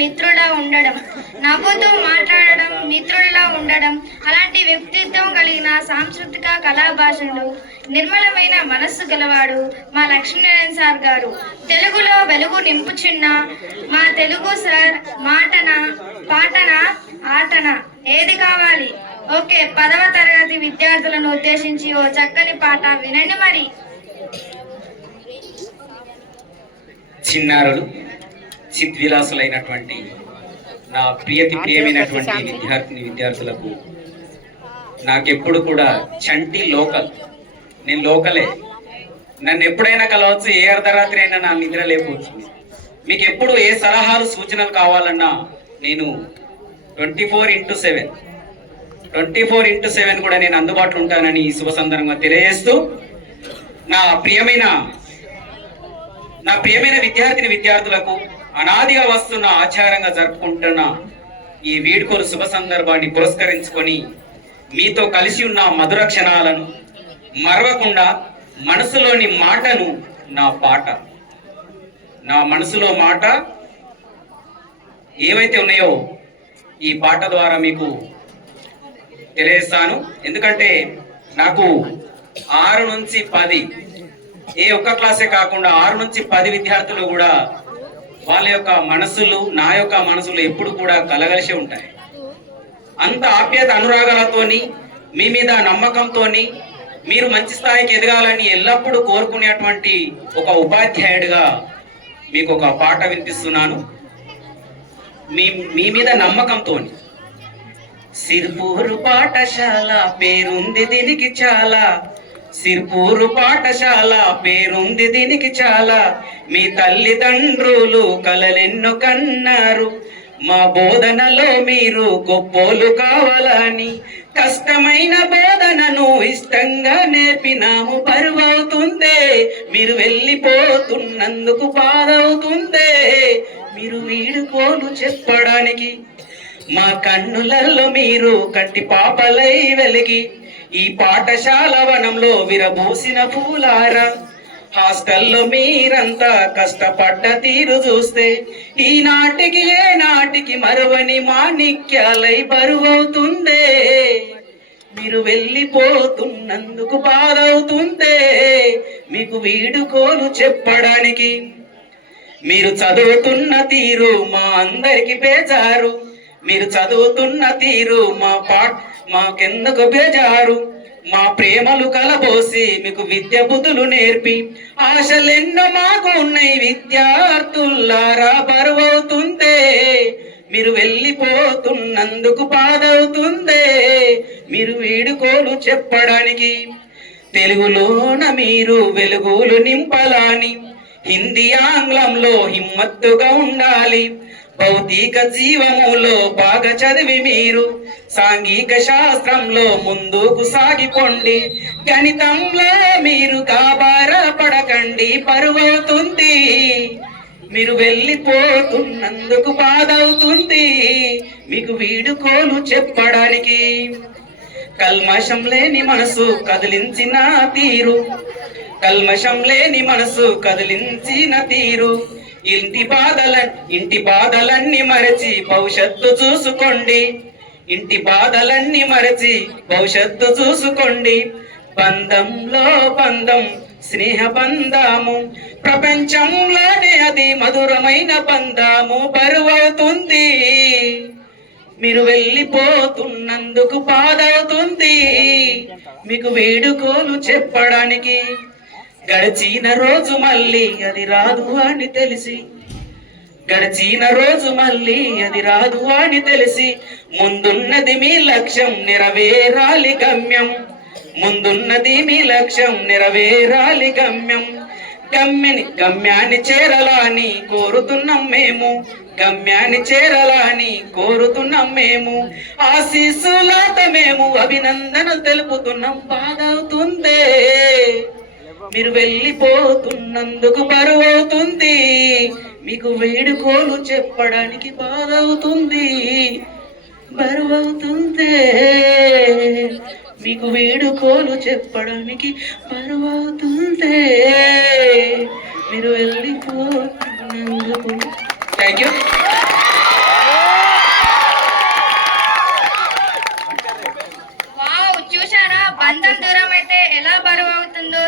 మిత్రుడా ఉండడం, నవ్వుతూ మాట్లాడడం, మిత్రుడిలా ఉండడం, అలాంటి వ్యక్తిత్వం కలిగిన సాంస్కృతిక కళాభాషలు నిర్మలమైన మనస్సు గలవాడు మా లక్ష్మీనారాయణ సార్ గారు. తెలుగులో వెలుగు నింపుచున్న మా తెలుగు సార్ మాటన పాటన ఆటన ఏది కావాలి? ఓకే, 10వ తరగతి విద్యార్థులను ఉద్దేశించి ఓ చక్కని పాట వినండి మరి. చిన్నారులు, చిద్విలాసులైనటువంటి నా ప్రియమైనటువంటి విద్యార్థులకు నాకెప్పుడు కూడా చంటి లోకల్, నేను లోకలే. నన్ను ఎప్పుడైనా కలవచ్చు, ఏ అర్ధరాత్రి అయినా నా నిద్ర లేకపోవచ్చు. మీకు ఎప్పుడు ఏ సలహాలు సూచనలు కావాలన్నా నేను 24x7 కూడా నేను అందుబాటులో ఉంటానని ఈ శుభ సందర్భంగా తెలియజేస్తూ, నా ప్రియమైన విద్యార్థులకు అనాదిగా వస్తున్న ఆచారంగా జరుపుకుంటున్న ఈ వీడ్కోలు శుభ సందర్భాన్ని పురస్కరించుకొని మీతో కలిసి ఉన్న మధుర క్షణాలను మరవకుండా మనసులోని మాటను నా మనసులో మాట ఏవైతే ఉన్నాయో ఈ పాట ద్వారా మీకు తెలియజేస్తాను. ఎందుకంటే నాకు 6 నుంచి 10 ఏ ఒక్క క్లాసే కాకుండా 6 నుంచి 10 విద్యార్థులు కూడా వాళ్ళ యొక్క మనసులు నా యొక్క మనసులు ఎప్పుడు కూడా కలగలిసి ఉంటాయి. అంత ఆప్యాయత అనురాగాలతోని, మీ మీద నమ్మకంతోని మీరు మంచి స్థాయికి ఎదగాలని ఎల్లప్పుడూ కోరుకునేటువంటి ఒక ఉపాధ్యాయుడిగా మీకు ఒక పాట వినిపిస్తున్నాను. మీ మీద నమ్మకంతోని. సిర్పూరు పాఠశాల పేరుంది దీనికి చాలా, సిర్పూరు పాఠశాల పేరుంది దీనికి చాలా, మీ తల్లిదండ్రులు కలలెన్నో కన్నారు, మా బోధనలో మీరు గొప్పోలు కావాలని, కష్టమైన బోధనను ఇష్టంగా నేర్పినాము, పరువవుతుందే మీరు వెళ్ళిపోతున్నందుకు బాధవుతుందే, మీరు వీడుకోలు చెప్పడానికి, మా కన్నులలో మీరు కంటి పాపలై వెలిగి, ఈ పాఠశాల వనంలో విరబూసిన పూలారా, హాస్టల్లో మీరంతా కష్టపడ్డ తీరు చూస్తే, ఈనాటికి ఏనాటికి మరువని మాణిక్యాలై బరువవుతుందే, మీరు వెళ్ళిపోతున్నందుకు బాధవుతుందే, మీకు వీడుకోలు చెప్పడానికి, మీరు చదువుతున్న తీరు మా అందరికి బేజారు, మీరు చదువుతున్న తీరు మాకెందుకు బేజారు, మా ప్రేమలు కలబోసి మీకు విద్య బుద్ధులు నేర్పి, ఆశలెన్నో మాకు ఉన్నాయి విద్యార్థులారా, బరువవుతుందే, మీరు వెళ్ళిపోతున్నందుకు బాధవుతుందే, మీరు వీడుకోలు చెప్పడానికి, తెలుగులోన మీరు వెలుగులు నింపలాని, హిందీ ఆంగ్లంలో హిమ్మత్తుగా ఉండాలి, భౌతిక జీవములో బాగా చదివి మీరు సాంఘిక శాస్త్రంలో ముందుకు సాగిపోండి, గణితంలో మీరు గాబారా పడకండి, పరువవుతుంది, మీరు వెళ్ళిపోతున్నందుకు బాధవుతుంది, మీకు వీడుకోలు చెప్పడానికి, కల్మషం లేని మనసు కదిలించిన తీరు, కల్మషం లేని మనసు కదిలించిన తీరు, ఇంటి బాధలన్నీ మరచి భవిష్యత్తు చూసుకోండి, ఇంటి బాధలన్నీ మరచి భవిష్యత్తు చూసుకోండి, బంధంలో బంధం స్నేహ బంధము, ప్రపంచంలోనే అది మధురమైన బంధము, బరువవుతుంది, మీరు వెళ్ళిపోతున్నందుకు బాధవుతుంది, మీకు వేడుకోలు చెప్పడానికి, గడిచిన రోజు మళ్ళీ అది రాదు అని తెలిసి, గడిచిన రోజు మళ్ళీ అది రాదు అని తెలిసి, ముందున్నది మీ లక్ష్యం నెరవేరాలి గమ్యం, ముందున్నది మీ లక్ష్యం నెరవేరాలి గమ్యం, గమ్యాన్ని చేరాలని కోరుతున్నాం మేము, గమ్యాన్ని చేరాలని కోరుతున్నాం మేము, ఆశీస్సులతో మేము అభినందన తెలుపుతున్నాం, బాధవుతుందే, మీరు వెళ్ళిపోతున్నందుకు బరువవుతుంది, మీకు వేడుకోలు చెప్పడానికి బాధవుతుంది, బరువవుతుంది, మీకు వేడుకోలు చెప్పడానికి బరువవుతుంది, మీరు వెళ్ళిపోతున్నందుకు. Thank you. బంధం దూరం అయితే ఎలా బరువు అవుతుందో